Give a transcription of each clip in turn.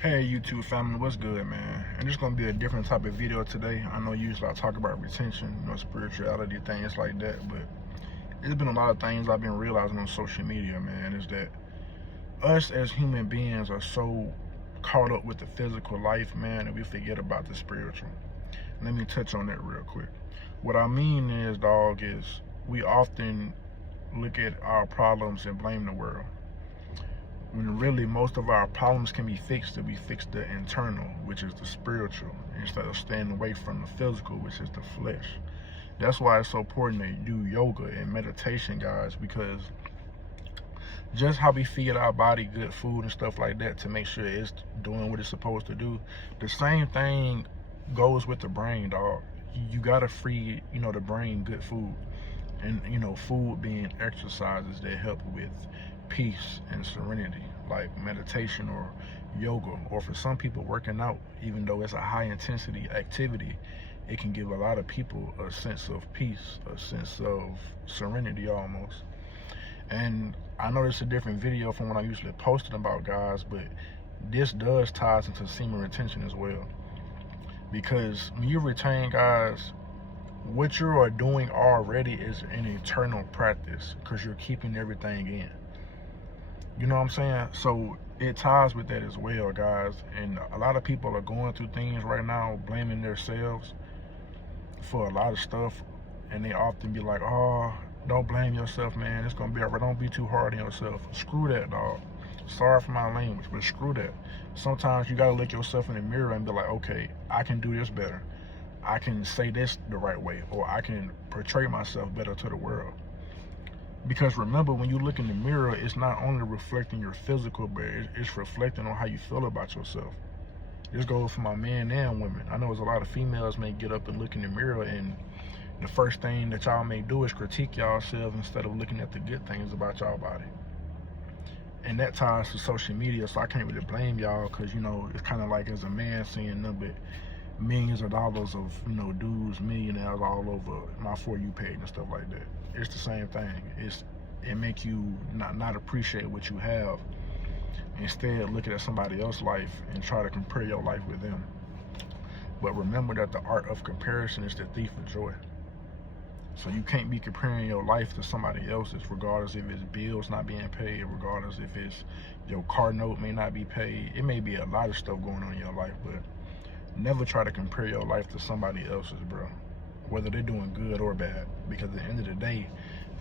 Hey YouTube family, what's good, man? And it's gonna be a different type of video today. I know usually I talk about retention, spirituality, things like that, but there's been a lot of things I've been realizing on social media, man, is that us as human beings are so caught up with the physical life, man, that we forget about the spiritual. Let me touch on that real quick. What I mean is, dog, is we often look at our problems and blame the world, when really most of our problems can be fixed if we fix the internal, which is the spiritual, instead of staying away from the physical, which is the flesh. That's why it's so important to do yoga and meditation, guys, because just how we feed our body good food and stuff like that to make sure it's doing what it's supposed to do, the same thing goes with the brain, dog. You gotta feed, the brain good food. And food being exercises that help with peace and serenity, like meditation or yoga, or for some people working out. Even though it's a high intensity activity, it can give a lot of people a sense of peace, a sense of serenity almost. And I know it's a different video from what I usually posted about, guys, but this does ties into semen retention as well, because when you retain, guys, what you are doing already is an internal practice, because you're keeping everything in. You know what I'm saying? So it ties with that as well, guys. And a lot of people are going through things right now, blaming themselves for a lot of stuff. And they often be like, oh, don't blame yourself, man. It's going to be all right. Don't be too hard on yourself. Screw that, dog. Sorry for my language, but screw that. Sometimes you got to look yourself in the mirror and be like, okay, I can do this better. I can say this the right way, or I can portray myself better to the world. Because remember, when you look in the mirror, it's not only reflecting your physical, but it's reflecting on how you feel about yourself. This goes for my men and women. I know there's a lot of females may get up and look in the mirror, and the first thing that y'all may do is critique y'allselves instead of looking at the good things about y'all body. And that ties to social media, so I can't really blame y'all, because it's kind of like, as a man, seeing nothing but millions of dollars of dudes, millionaires all over my For You page and stuff like that. It's the same thing. It make you not appreciate what you have. Instead, looking at somebody else's life and try to compare your life with them. But remember that the art of comparison is the thief of joy. So you can't be comparing your life to somebody else's, regardless if it's bills not being paid, regardless if it's your car note may not be paid. It may be a lot of stuff going on in your life, but never try to compare your life to somebody else's, bro. Whether they're doing good or bad. Because at the end of the day,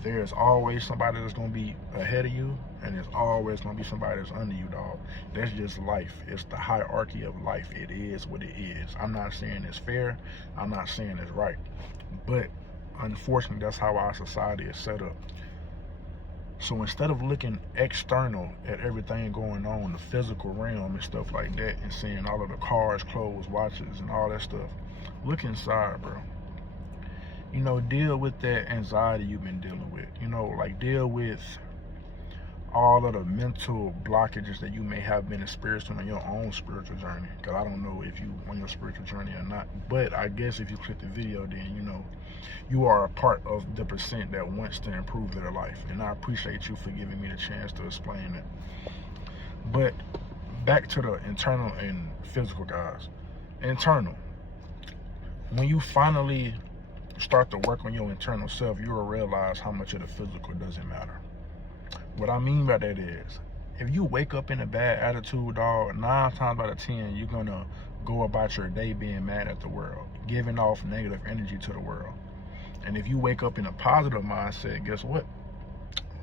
there's always somebody that's going to be ahead of you, and there's always going to be somebody that's under you, dog. That's just life. It's the hierarchy of life. It is what it is. I'm not saying it's fair. I'm not saying it's right. But unfortunately, that's how our society is set up. So instead of looking external at everything going on, the physical realm and stuff like that, and seeing all of the cars, clothes, watches, and all that stuff, look inside, bro. Deal with that anxiety you've been dealing with. Like, deal with all of the mental blockages that you may have been experiencing on your own spiritual journey. Because I don't know if you on your spiritual journey or not, but I guess if you click the video, then you are a part of the percent that wants to improve their life. And I appreciate you for giving me the chance to explain that. But back to the internal and physical, guys. Internal. When you finally start to work on your internal self, you will realize how much of the physical doesn't matter. What I mean by that is, if you wake up in a bad attitude, dog, 9 times out of 10, you're gonna go about your day being mad at the world, giving off negative energy to the world. And if you wake up in a positive mindset, guess what?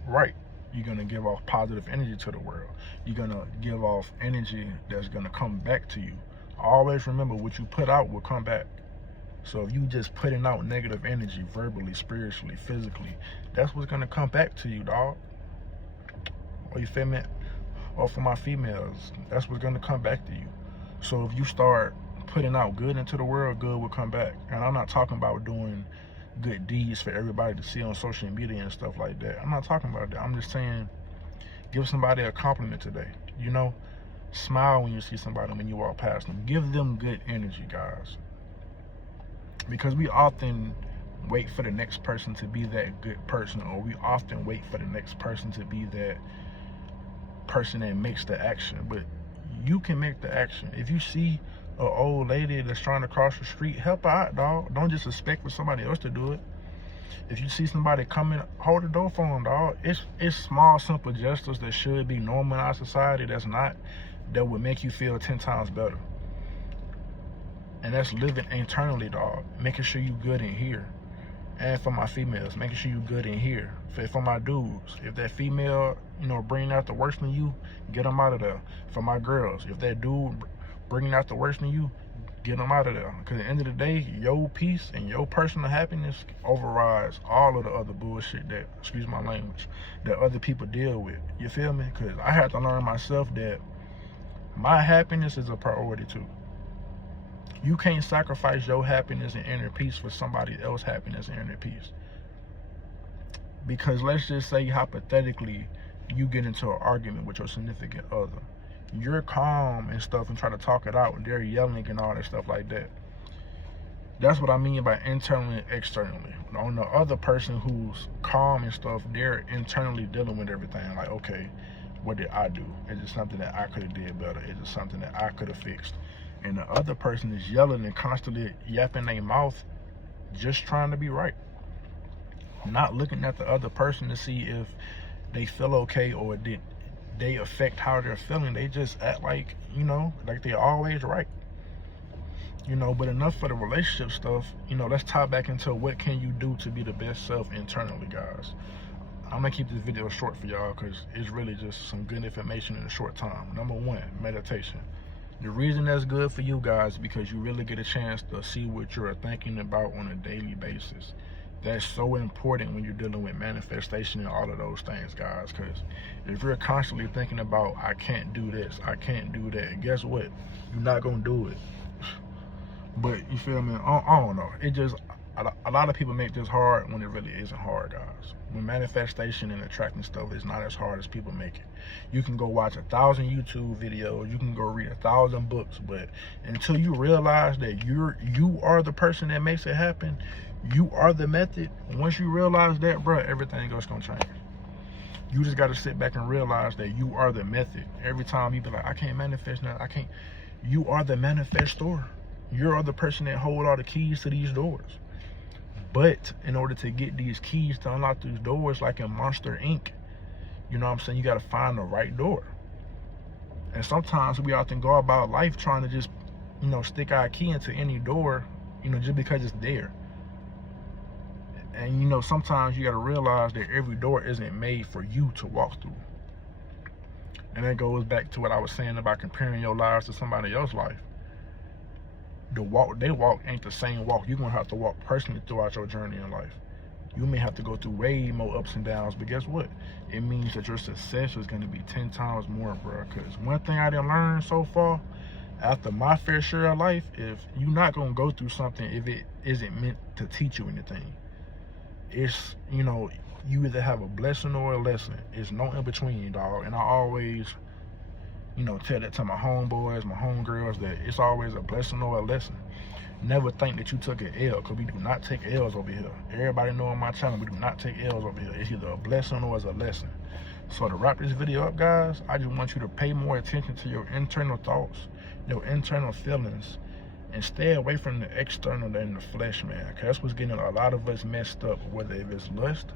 Right, you're gonna give off positive energy to the world. You're gonna give off energy that's gonna come back to you. Always remember, what you put out will come back. So if you just putting out negative energy, verbally, spiritually, physically, that's what's gonna come back to you, dog. Or you feel me? Or for my females, that's what's gonna come back to you. So if you start putting out good into the world, good will come back. And I'm not talking about doing good deeds for everybody to see on social media and stuff like that. I'm not talking about that. I'm just saying, give somebody a compliment today. Smile when you see somebody, when you walk past them. Give them good energy, guys. Because we often wait for the next person to be that good person, or we often wait for the next person to be that person that makes the action. But You can make the action. If you see an old lady that's trying to cross the street, help her out, dog. Don't just expect for somebody else to do it. If you see somebody coming, hold the door for them, dog. It's small, simple gestures that should be normal in our society that's not, that would make you feel 10 times better. And that's living internally, dog. Making sure you good in here. And for my females, making sure you good in here. For my dudes, if that female, bringing out the worst in you, get them out of there. For my girls, if that dude bringing out the worst in you, get them out of there. Because at the end of the day, your peace and your personal happiness overrides all of the other bullshit that, excuse my language, that other people deal with. You feel me? Because I had to learn myself that my happiness is a priority too. You can't sacrifice your happiness and inner peace for somebody else's happiness and inner peace. Because let's just say, hypothetically, you get into an argument with your significant other. You're calm and stuff and try to talk it out. They're yelling and all that stuff like that. That's what I mean by internally and externally. On the other person who's calm and stuff, they're internally dealing with everything. Like, okay, what did I do? Is it something that I could have did better? Is it something that I could have fixed? And the other person is yelling and constantly yapping their mouth, just trying to be right. Not looking at the other person to see if they feel okay or did they affect how they're feeling. They just act like, like they're always right. But enough for the relationship stuff. Let's tie back into what can you do to be the best self internally, guys. I'm gonna keep this video short for y'all because it's really just some good information in a short time. Number 1, meditation. The reason that's good for you guys is because you really get a chance to see what you're thinking about on a daily basis. That's so important when you're dealing with manifestation and all of those things, guys. Because if you're constantly thinking about, I can't do this, I can't do that, guess what? You're not gonna do it. But you feel me? I don't know. It just, a lot of people make this hard when it really isn't hard, guys. When manifestation and attracting stuff is not as hard as people make it. You can go watch 1,000 YouTube videos, you can go read 1,000 books, but until you realize that you are the person that makes it happen, you are the method. Once you realize that, bro, everything else gonna change. You just gotta sit back and realize that you are the method. Every time you be like, I can't manifest now, I can't. You are the manifestor. You are the person that hold all the keys to these doors. But in order to get these keys to unlock these doors, like in Monster Inc., you know what I'm saying, you got to find the right door. And sometimes we often go about life trying to just, stick our key into any door, just because it's there. And, sometimes you got to realize that every door isn't made for you to walk through. And that goes back to what I was saying about comparing your lives to somebody else's life. The walk they walk ain't the same walk you're gonna have to walk personally throughout your journey in life. You may have to go through way more ups and downs, but guess what? It means that your success is gonna be 10 times more, bro. Because one thing I didn't learn so far, after my fair share of life, if you're not gonna go through something if it isn't meant to teach you anything. It's, you either have a blessing or a lesson. It's no in between, dog. And I always, tell that to my homeboys, my homegirls, that it's always a blessing or a lesson. Never think that you took an L, because we do not take L's over here. Everybody know on my channel, we do not take L's over here. It's either a blessing or it's a lesson. So to wrap this video up, guys, I just want you to pay more attention to your internal thoughts, your internal feelings, and stay away from the external and the flesh, man. Because that's what's getting a lot of us messed up, whether if it's lust,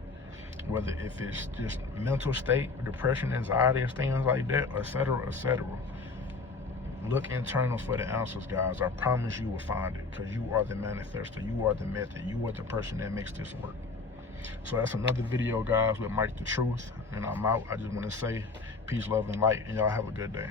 whether if it's just mental state, depression, anxiety, and things like that, etc., etc. Look internal for the answers, guys. I promise you will find it, because you are the manifestor, you are the method, you are the person that makes this work. So that's another video, guys, with Mike the Truth, and I'm out. I just want to say peace, love, and light, and y'all have a good day.